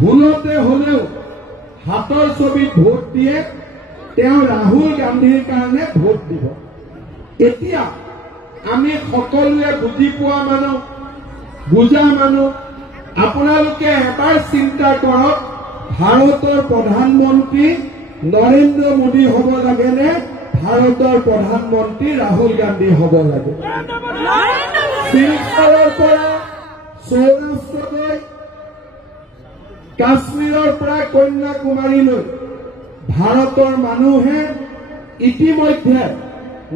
ভুলতে হলেও হাতৰ ছবিত ভোট দিয়ে তেওঁ ৰাহুল গান্ধীৰ কাৰণে ভোট দিব। এতিয়া আমি সকলোৱে বুজি পোৱা মানুহ, বুজা মানুহ, আপোনালোকে এবাৰ চিন্তা কৰক, ভাৰতৰ প্ৰধানমন্ত্ৰী নৰেন্দ্ৰ মোদী হ'ব লাগে নে ভাৰতৰ প্ৰধানমন্ত্ৰী ৰাহুল গান্ধী হ'ব লাগে? শিলচৰৰ পৰা সৌৰাষ্ট্ৰলৈ, কাশ্মীৰৰ পৰা কন্যাকুমাৰীলৈ ভাৰতৰ মানুহে ইতিমধ্যে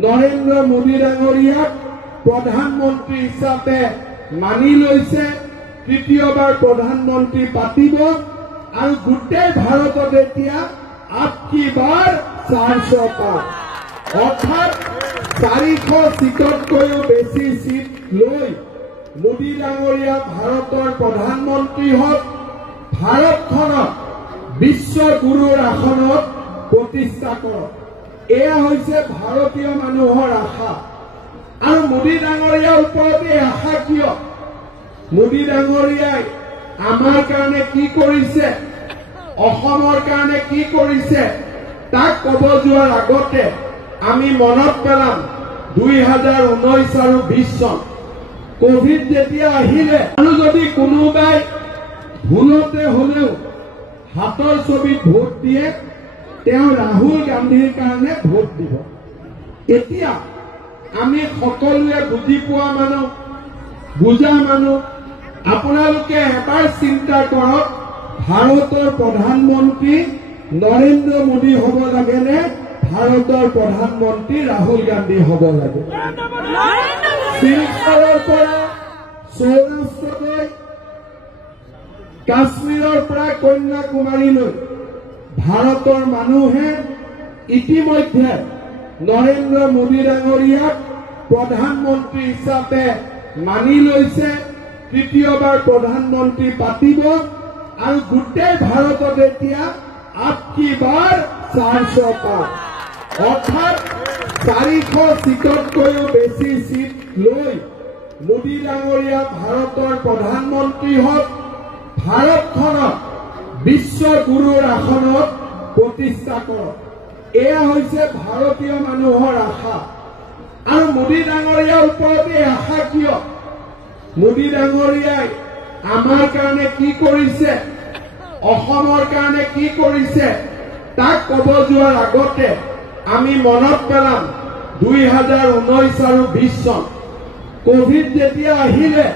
নৰেন্দ্ৰ মোদী ডাঙৰীয়াক প্ৰধানমন্ত্ৰী হিচাপে মানি লৈছে। তৃতীয়বাৰ প্ৰধানমন্ত্ৰী পাতিব আৰু গোটেই ভাৰতত এতিয়া আপকি বাৰ 400 পাৰ, অৰ্থাৎ 400 সিটতকৈও বেছি সিট লৈ মোদী ডাঙৰীয়া ভাৰতৰ প্ৰধানমন্ত্ৰী হওক, ভাৰতখনক বিশ্বগুৰুৰ আসনত প্ৰতিষ্ঠা কৰক। এয়া হৈছে ভাৰতীয় মানুহৰ আশা। আৰু মোদী ডাঙৰীয়াৰ ওপৰত এই আশা কিয়? মোদী ডাঙৰীয়াই আমাৰ কাৰণে কি কৰিছে, অসমৰ কাৰণে কি কৰিছে, তাক ক'ব যোৱাৰ আগতে আমি মনত পেলাম 2019 আৰু 20 চন কোভিড যেতিয়া আহিলে, আৰু যদি কোনোবাই ভুলতে হলেও হাতৰ ছবিত ভোট দিয়ে তেওঁ ৰাহুল গান্ধীৰ কাৰণে ভোট দিব। এতিয়া আমি সকলোৱে বুজি পোৱা মানুহ, বুজা মানুহ, আপোনালোকে এবাৰ চিন্তা কৰক, ভাৰতৰ প্ৰধানমন্ত্ৰী নৰেন্দ্ৰ মোদী হ'ব লাগে নে ভাৰতৰ প্ৰধানমন্ত্ৰী ৰাহুল গান্ধী হ'ব লাগে? শিলচৰৰ পৰা সৌৰাষ্ট্ৰলৈ, কাশ্মীৰৰ পৰা কন্যাকুমাৰীলৈ ভাৰতৰ মানুহে ইতিমধ্যে নৰেন্দ্ৰ মোদী ডাঙৰীয়াক প্ৰধানমন্ত্ৰী হিচাপে মানি লৈছে। তৃতীয়বাৰ প্ৰধানমন্ত্ৰী পাতিব আৰু গোটেই ভাৰতত এতিয়া আপকি বাৰ 400 পাৰ, অৰ্থাৎ 400 সিটতকৈও বেছি সিট লৈ মোদী ডাঙৰীয়া ভাৰতৰ প্ৰধানমন্ত্ৰী হওক, ভাৰতখনক বিশ্বগুৰুৰ আসনত প্ৰতিষ্ঠা কৰক। এয়া হৈছে ভাৰতীয় মানুহৰ আশা। আৰু মোদী ডাঙৰীয়াৰ ওপৰত এই আশা কিয়? মোদী ডাঙৰীয়াই আমাৰ কাৰণে কি কৰিছে, অসমৰ কাৰণে কি কৰিছে, তাক ক'ব যোৱাৰ আগতে আমি মনত পেলাম 2019 আৰু 20 চন কোভিড যেতিয়া আহিলে